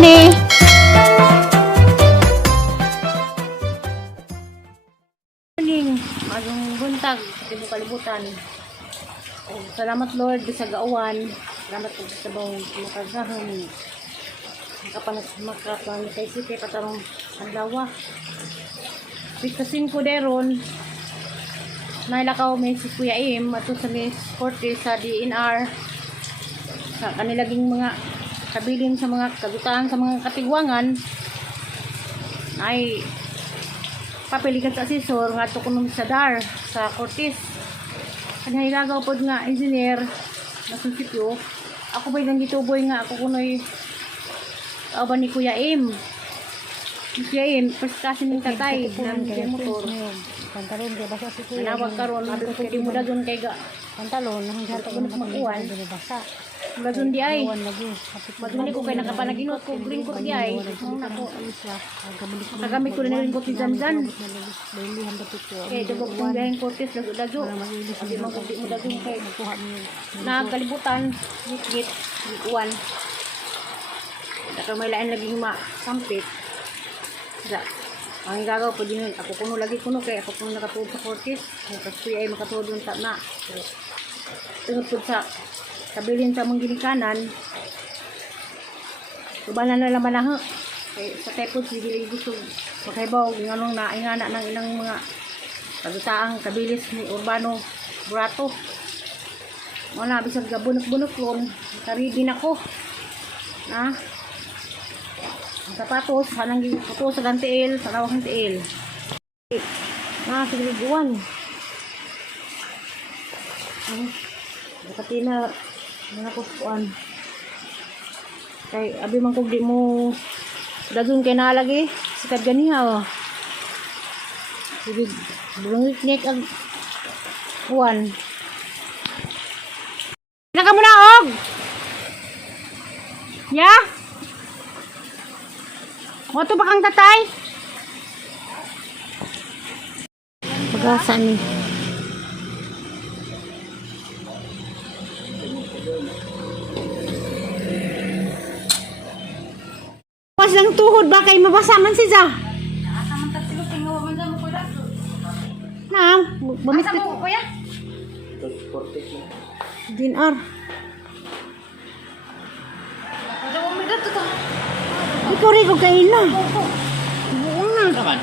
ani. Morning, magong buntag sa tibuok kalibutan. Oh, salamat Lord sa gaawan. Salamat po sa bawang makagahon. Makapanag kay sike patarong adlaw. Pika 5 deron. Nailakaw may si Kuya Im ato sa Miss Corte sa DNR. Sa kanilaging mga kabilin sa mga kagutaan sa mga katigwangan ay papilikan sa asesor nga to kuno sa DAR sa Cortes. Kanahilagaw pod nga engineer na sunsipyo. Ako ba'y nang gituboy nga ako kuno'y kauban ni Kuya Im. Kuya Im, first kasi ng tatay ng motor. Pantalon kay basa si Kuya. Nanawag karon abot kung di mo dagon kay ga Pantalon nang gato ko mag-uwan. basa. Dagon di ay. Uwan lagi. Maduni ko kay nakapanaginot ko lingkod di ay. Ang nako. Kagamit ko na lingkod ni Zanzan. Dili handa pito. Kay dugog kong gahing Cortes lago-lago. Abi man kung di mo dagon kay nagkalibutan git uwan. Dato may lain lagi masampit. Sa ang gagaw po din ako kuno lagi kuno kay ako kuno nakatuod sa Cortes. Kasi ay makatuod dun sa na. Tungod po sa kabilin sa mong ginikanan. Subanan na naman na kay sa tepod sige gusto makaibaw nganong naingana ng ilang mga pagutaang kabilis ni Urbano Burato. Wala bisag gabunok-bunok lon. Karibin ako. Na ang sapatos, hanang puto sa gantiil, sa lawak ng tiil. Sige liguan. Bakati na kusuan. Kay abi man kog di mo dagun kay nalagi sikat ganiha oh. Sige bulungit nek ang kuan. Naka mo na og. Ya? Mo to ba kang tatay? Pagasa ni. Pas lang tuhod ba kay mabasa man si Za? Asa man ta silo tingaw man mo ko da. Na, bumit Asa mo kuya? dinar. Ada mo mi dato to. Ikaw rin ko kain na. Oo na. Naman.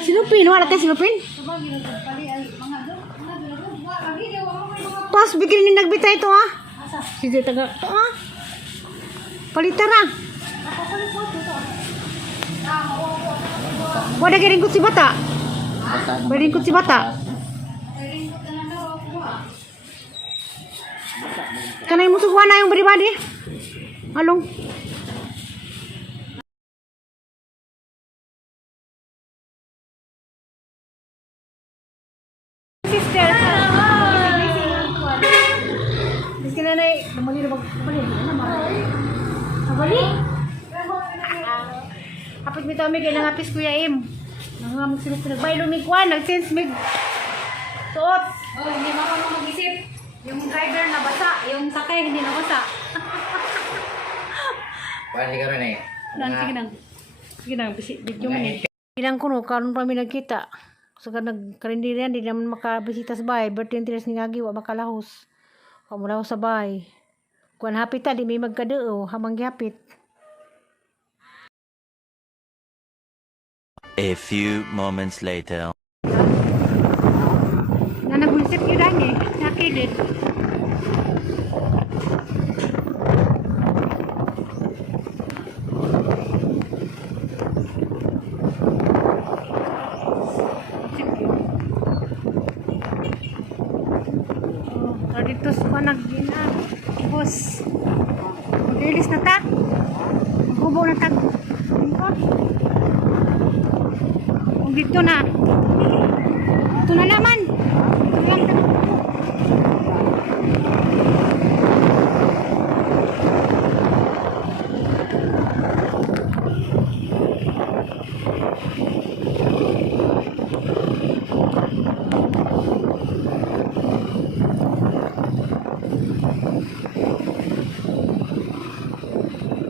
Silupin, wala tayo silupin. Sabagi na pali ay mga do. Wa lagi daw mo may mga Pas, bigyan ni nagbitay ito ha. asa. Sige taga ito ha. Palitara. Ako ko po to. Wala kiringkot si bata. Kiringkot si bata. Kanay mo sukuha na yung bari-bari. Along. Sister. Biskin na na namali na magpapalin. Nabali? Kapit mo ito may kailangan Kuya Im. Nangamag sila nagbaylo mig kwan. Nag-sense mig suot. Oh, hindi marunong mag-isip. Yung driver na basa, yung sakay hindi na basa. Pwede ka rin eh. Sige nang. Sige nang. Video mo ni. Ilang kuno, karon pa mi nagkita. So, nagkarindirian, di naman makabisita sa bahay. Birthday interest ni Ngagi, wa makalahos. Wa mo lahos sa bahay. Kuan hapit ta, di may magkadeo. Hamang gihapit. A few moments later. Na nag-ulisip yun lang eh. Nakilid. Dito sa nag-gina. Bus. Mag-ilis na ta. Maghubo na ta. Kung dito na. Ito na naman. Ito lang ta.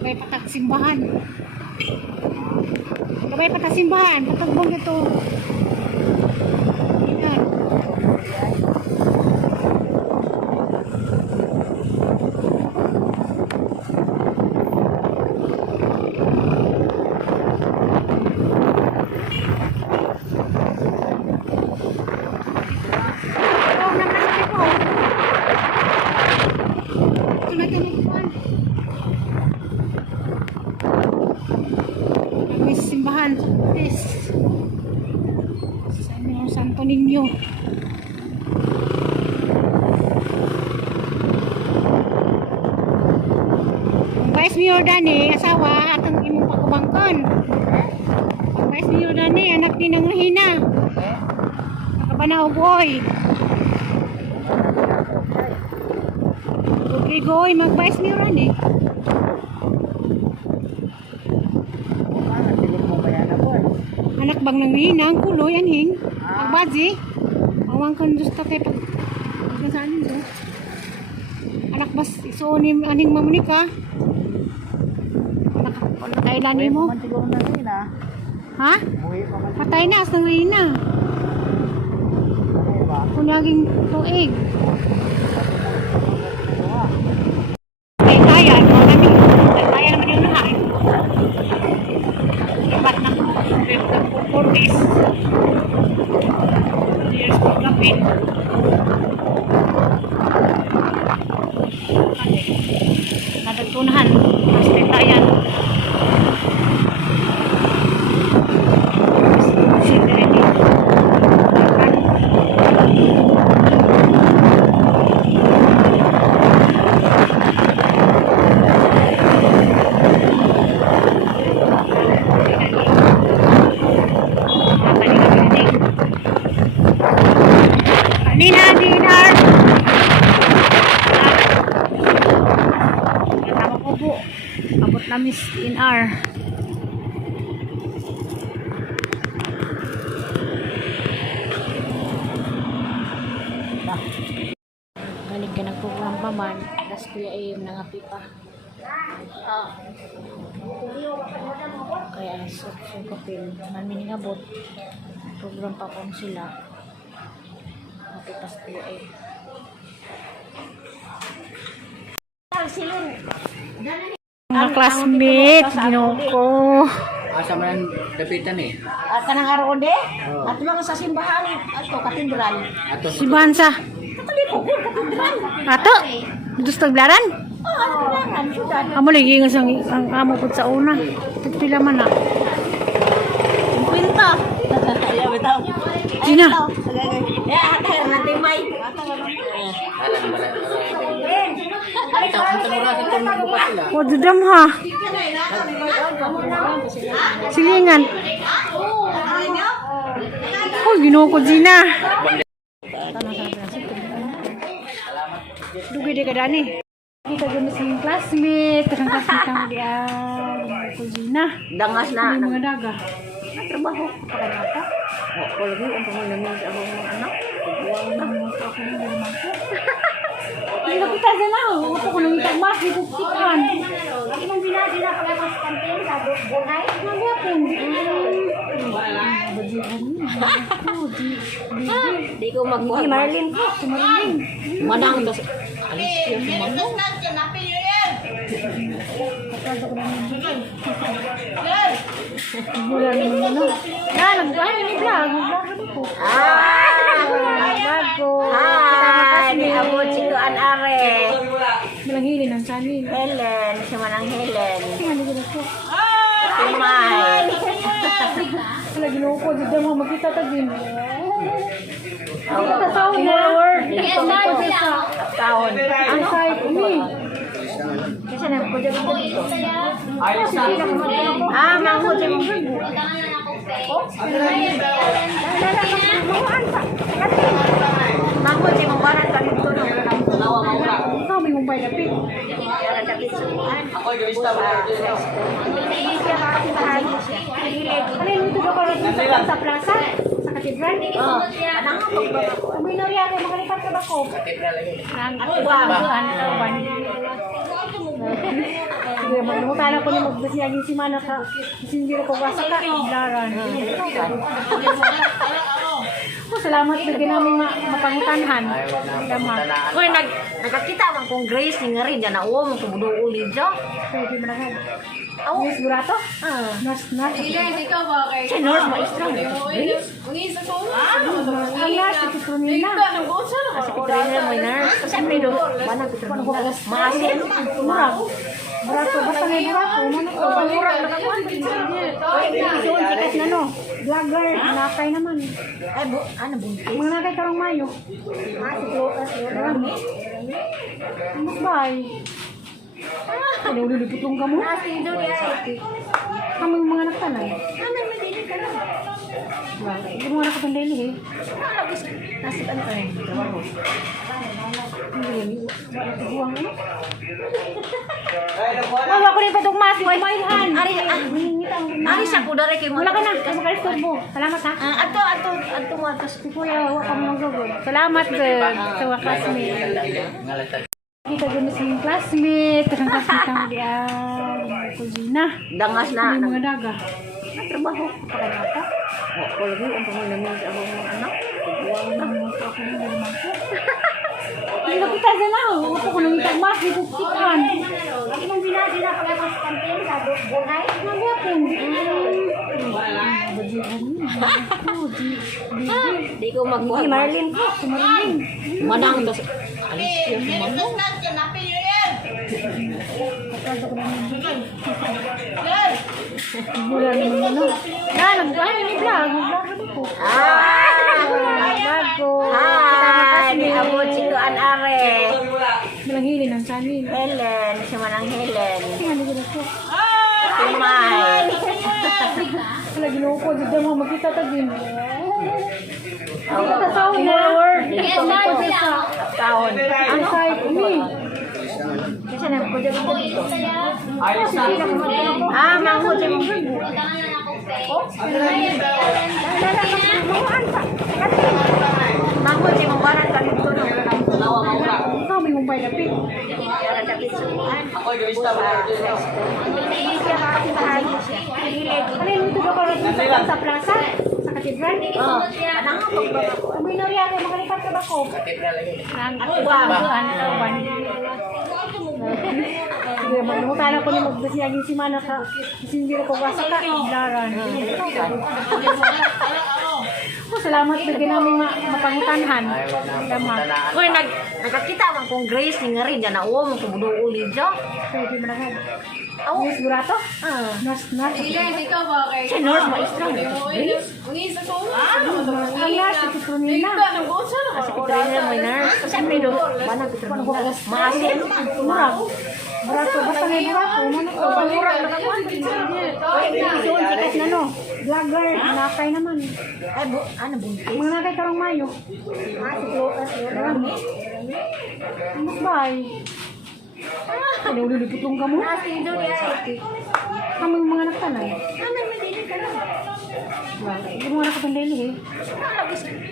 Gabay patak simbahan. Gabay patak simbahan. Patagbong ito. Yan. May simbahan sa Putis. Sa inyo, Santo Niño. Ang Vice Mayor Dani, asawa, atong imong pagkabangkon. Ang Vice Mayor Dani, anak ni ng Hina. Nakabanaw boy. Rodrigo, mag Vice Mayor Dani. Anak bang nang hinang kuloy anhing pagbaji awang kan gusto kay pag saan do anak bas iso ni aning mamunika anak kailan mo ha patay na as nang rina kung naging tuig kaya mo nami kaya naman yung lahat ibat na 4 days years po kapit nadagtunahan pasti tayan sindireni Dinar. Tama ko po. Abot namin in hour. Galing ka nagpupulang pa man. Tapos kuya yung nangapi pa. Kaya sukapin. Namin nabot. Program pa po sila. Pas kuya mga classmate ginoko Asa man dapitan eh. Kanang araw de, at mga sa simbahan, ato katedral. Ato si Bansa Katoliko, katedral. ato dito sa taglaran Kailangan, syudad. amo lagi nga ang amo po sa una pila man na Kwenta. Ya, bitaw. Gina Ya, ater nanti may. alam bala. Ito ang tawag sa tunog ko sila. o dudam ha silingan oh ginoko Gina dugi di kadani kita gumis ng classmate karang classmate kami dia ginoko Gina Dangas na. yung mga daga Trabaho. Pakanata. O, lagi ang pangunamin sa mga anak. hindi na kita dyan ako ako ko nang itagmas di buktikan Inang binadi na pagkakas kantin sa bunay. nagapon Di ko magbuhat. Marlin ko. sumarin Manang to. Alis siya sumangong. Mula naman ano. Nag-vlog ni vlog. Nag-vlog ko. Bago. Hi, niabot si Tuan Are. Malangili ng sanin. Helen, si Manang Helen. Tingnan mo ko. Timay. Wala ginoo ko. Di mo makita tagin. Kita taon na. Taon. Ang site ni. Kasi na po dyan ko dito. Mangho dyan mo. Mangho dyan mo. Barat ka dito. Ikaw may mong bay dapit. Ako yung istaba. Ano yung ito ka rin sa plaza? Sa katedral? Ang binarya kayo makalipat ka ba ko? Ang atuwa. Ang atuwa. Kaya maglutan ako ni magbasiyagin si Mana ka. Sindir ko basa ka. Iblaran. Salamat sa ginaming mapangutanhan. Salamat. Uy, nagkakita man kong Grace ni nga rin. Yan na uwo, mong tumudo ulit dyan. Pwede mo na nga. Miss Burato? Nurse. Ikaw ba kay... Si Nurse, maestra mo. Mag-isa ko? Wala, si Petronila. Kasi Petronila mo nurse. Kasi pero, mana Petronila? Maasin. Burato, basta may Burato. Murag na kakuan. Isuon si Kas na no. Vlogger, nakay naman. Ay, ano buntis? Mga nakay karong Mayo. Mas bay. Ano luliputong ka mo? Kaming mga nagtanay. Hindi mo na kapandali eh. Nasib ano ka rin? Buwang ano? Wala ko rin pa itong mask. Kumailhan. Ari siya po dari kay mo. Wala ka na. Kasi ka-restore mo. Salamat ha. Ato mo ato. Si Kuya, wala ka mong gagawin. Salamat girl. Sa wakas ni. Kita gumis ng classmate. Ang classmate ang diyan. Kusina. Dangas na. Ang mga daga. Trabaho. Pakalata. Ako lagi ang pangunamin sa mga anak. Buwang naman ako ng dalman ko. Hindi ko kita dyan ako. Ako ko nang itagmas. Hindi ko kitan. Anong binadi na pagkakos kantin sa bunay? Nagyapon. Di ko magbuhat. Marlin ko. Marlin. Manang to. Alis siya sumano. Wala naman ano. Nag-vlog. Nag-vlog ko. Nag-vlog ko. Hi! Niabot si Tuan Are. Malangili ng sanin. Helen. Si Manang Helen. Tingnan ko na ko. Tumay. Wala ginawa ko. Dito mo makita ta din. Ako Sa taon na. Dito ko sa taon. Ang side me. Kasi na ko dito dito. Ah, Mango si mo. Mango si mo barat ka dito no. Ikaw may mong bay dapit. Para sa pisuan. Ano yung ito ka parang sa plaza? Sa katedral? Anang ako ba? Ang binarya kayo makalipat ka ba ko? Ang atuban. Sige, maglutan ako ni magbasiyagin si Mana ka. Sindir ko basa ka. Iblaran. Salamat sa ginaming mapangutanhan. Salamat. Uy, nagkakita man kong Grace ni nga rin. Yan na uwo, mong tumudo ulit dyan. Pwede mo na nga. Miss Burato? Nurse. Ikaw ba kay... Si Nurse, maestra mo. Mag-isa ko? Wala, si Petronila. Kasi Petronila mo nurse. Kasi pero, mana Petronila? Maasin. Burato, basta may Burato. Murag na kakuan. Isuon si Kas na no. Vlogger, nakay naman. Ay, ano buntis? Mga nakay karong Mayo. Mas bay. Ano luliputong ka mo? Kaming mga nagtanay. Hindi mo na kapandali eh.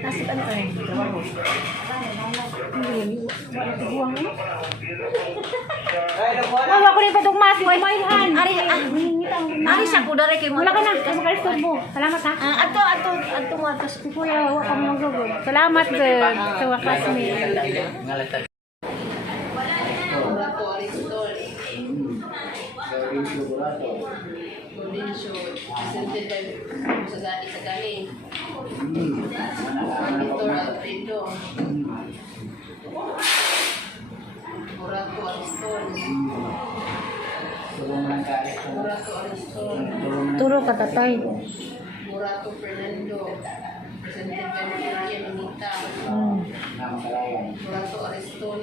Nasib ano ka rin? Buwang ano? Wala ko rin pa itong mask. Kumailhan. Ari siya po dari kay mo. Wala ka na. Kasi ka-restore mo. Salamat ha. Ato mo ato. Si Kuya, wala ka mong gagawin. Salamat girl. Sa wakas ni. Turo ka tatay. Burato Fernando. Presented kami Ariel Anita. Burato Aristol.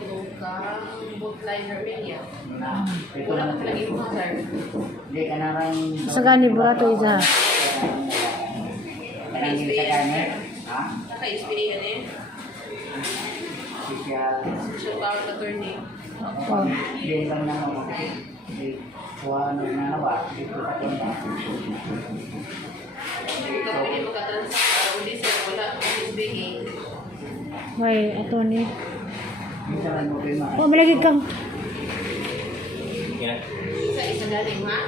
Bootliner Media. Wala ka lagi mo, sir. Hindi ka na rin... Sa gani Burato isa. Kanangin sa ganit. Ha? Naka-SPA yan eh. Social... Social Power Attorney. Yun lang na ako. Kuha na nawa. Dito sa kanya. Ikaw pwede magka-transact para uli sir. Wala. SPA. May ato ni. Minsan mo kayo Oh, malagig kang. Isa-isa galing, ha?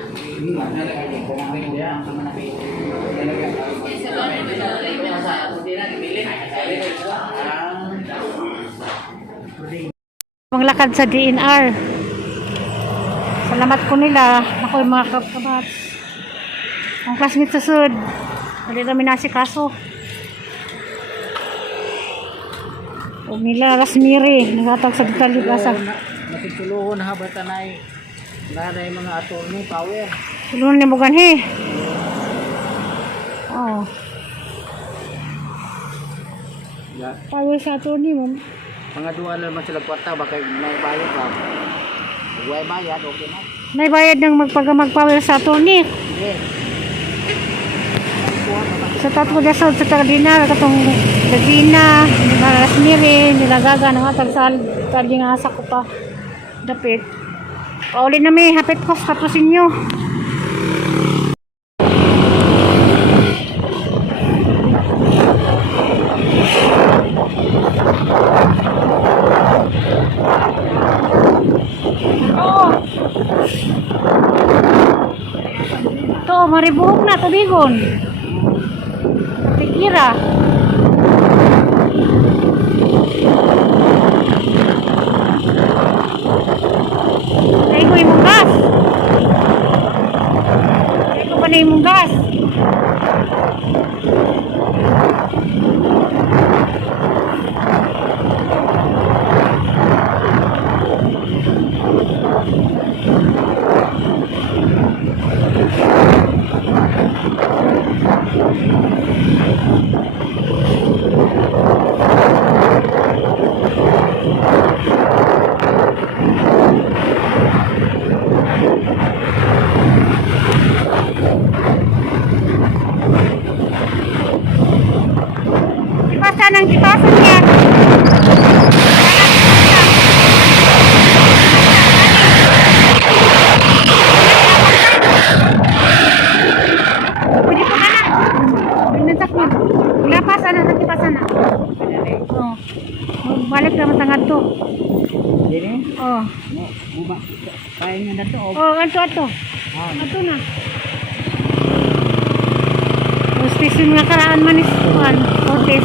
Maglakad sa DNR. Salamat ko nila. Ako yung mga kabats. Ang classmate sa sud. Hindi kami nasikaso. O nila Rasmiri. Nagatawag sa Dutali Asa. Matutulungan na habatan ay nanay mga attorney power. Tulungan niya mo ganhi. Oh. Ya, Power sa ato ni mo. mga duwa na naman sila kwarta baka may bayad ka. Kung may bayad, okay na. May bayad ng magpag-power sa ato ni. Sige. Sa tatlo na sa Tardina, katong Lagina, nila Rasmiri, nila Gaga, nga tagsal, tali nga asa ko pa. Dapit. Pauli na may hapit ko sa inyo. Ito, maribuhok na, tubigon. Pikira. Ay ko imong gas. Ay ko pa na imong gas. Kipasan ang kipasan niya. Pwede po ka na. Pinantak niya. Kilapasan na sa kipasan na. Oh. Balik na matangad to. Dini? Oh. Buma. Kaya nga na to. Oh, ato. Ato na. Station nga karaan man is kuan, Otis.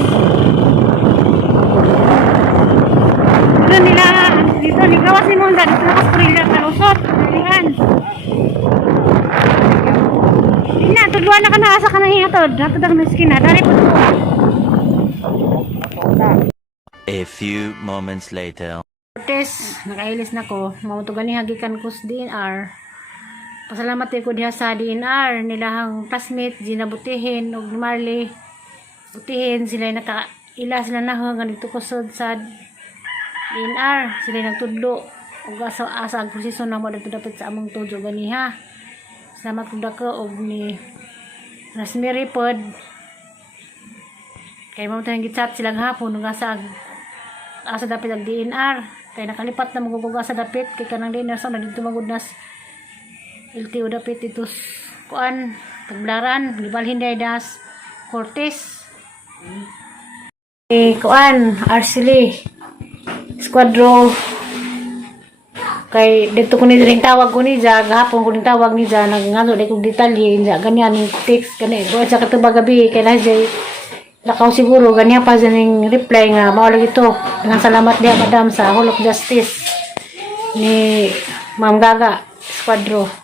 Dito ni gawas ni Monda, dito na kasprila kalusot. Dalian. Ina, tudluan na ka na asa ka na hinatod. Hatod ang miskina, dari po to. A few moments later. Otis, nakailis na ko. Mamutugan ni hagikan ko sa DNR. Pasalamat ko diha sa DNR nilahang classmate Gina Butihin ug Marley Butihin sila nakaila sila na ganito kusod sa DNR sila nagtudlo ug asa ang proseso na mo dapit sa among tudlo ganiha. Salamat ko dako og ni Rasmiri pod kay mo tayong gichat silang hapon ug asa dapit ang DNR kay nakalipat na magugug asa dapit kay kanang DNR sa dito magudnas LTO dapit itus kuan Tagbilaran gibalhin day das Cortez kuan Arceli Squadro kay dito ko ni ring tawag ko ni ja gahapon ko ning tawag ni ja nagngalo day kog detalye ja ganyan ning text kani ko sa katubag gabi kay na jay lakaw siguro ganyan pa ning reply nga mao lagi ito nang salamat dia madam sa Hall of Justice ni Ma'am Gaga Squadro.